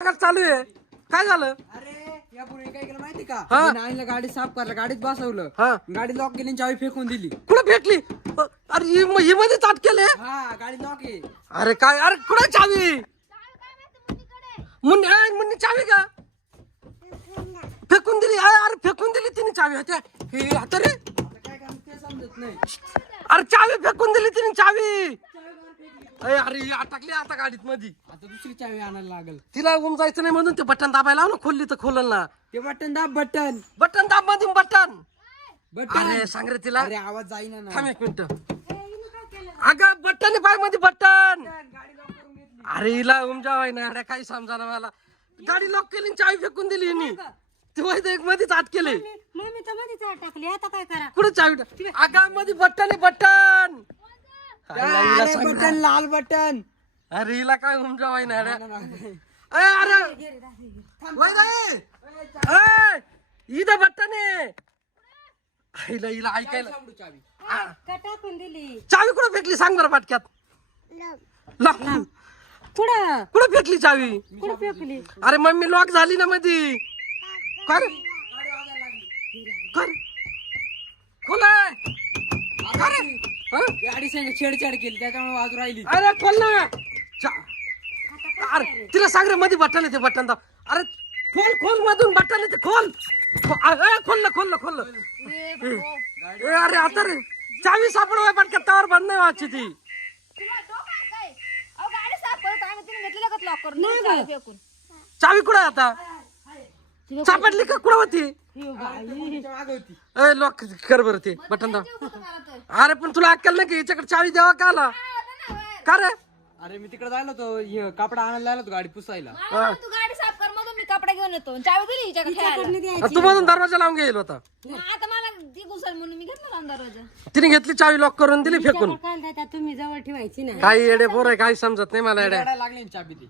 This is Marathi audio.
चालू आहे काय झालं? अरे यापूर्वी काय केलं माहिती का? हा. नाईला गाडी साफ करला, गाडीत बसवलं, हा. गाडी लॉक केली आणि चावी फेकून दिली. कुठं फेकली? अरे ही मध्ये चाट केले. हा गाडी लॉक आहे. अरे काय? अरे कुठं चावी? मुन्नी चावी का फेकून दिली? अरे फेकून दिली तिने चावी. होत्या हे आता रे. आता काय काम ते समजत नाही. अरे चावी फेकून दिली तिने चावी. अरे ही अटकली आता गाडीत मध्ये. आता दुसरी चावी आणायला लागल. तिला जायचं नाही म्हणून ते बटन दाबायला लाव ना. खोलली तर खोलल ना. ते बटन दाब, बटन बटन दाब मध्ये बटन. बटन. अरे सांग रे तिला. अरे आवाज जाईना ना. थांब एक मिनिट. अगं बटन आहे पाय मध्ये बटन. गाडी लॉक करून घेतली. अरे हिला उमजावाय ना. अरे काही समजा ना मला. गाडी लॉक केली आणि चावी फेकून दिली हिने. ती एक मध्येच आत केले. मम्मी तर मध्येच टाकली, आता काय करा? कुठे चावी? अगं मध्ये बटन आहे बटन. हिला अरे सांग ना. बटन, लाल बटन. अरे हिला काय उमजावाय ना. अरे थांब. अरे वय नाही. इथं बटन आहे. हिला ऐकायला. सापडू चावी. का टाकून दिली? चावी कुठं फेकली सांग बरं पाटक्यात. पुढं कुठं फेकली चावी? कुठं फेकली? अरे मम्मी लॉक झाली ना मधी. कर कर खोल. गाडी संग छेडछाड केली त्याच्यामुळे वाजू राहिली. अरे खोल ना. अरे तिला सांग रे मध्ये बटन आहे ते बटन दाब. अरे खोल खोल मधून बटन आहे ते खोल. खोल. अरे आता रे चावी सापडवाय पटकन त्यावर बंद नाही व्हायची ती. चावी कुठं आता? सापडली का कुठं होती? मागे होती. लॉक कर बरं ते बटन दाब. अरे पण तुला अक्कल नाही की याच्याकडे चावी द्यावा का आला? का रे? अरे मी तिकडे जायला होतो, कापड आणायला आलो होतो गाडी पुसायला. तू गाडी साफ कर, मग मी कपडे घेऊन येतो. चावी दिली हिच्याकडे खेळायला. तू मधून दरवाजा लावून गेलो होता. आता मला ती घुसल म्हणून मी घेतला लावून दरवाजा. तिने घेतली चावी लॉक करून दिली फेकून. कांदा तुम्ही जवळ ठेवायची ना. काही येडे पोर आहे काही समजत नाही मला येड्या. रडायला लागली ना चाबी ती.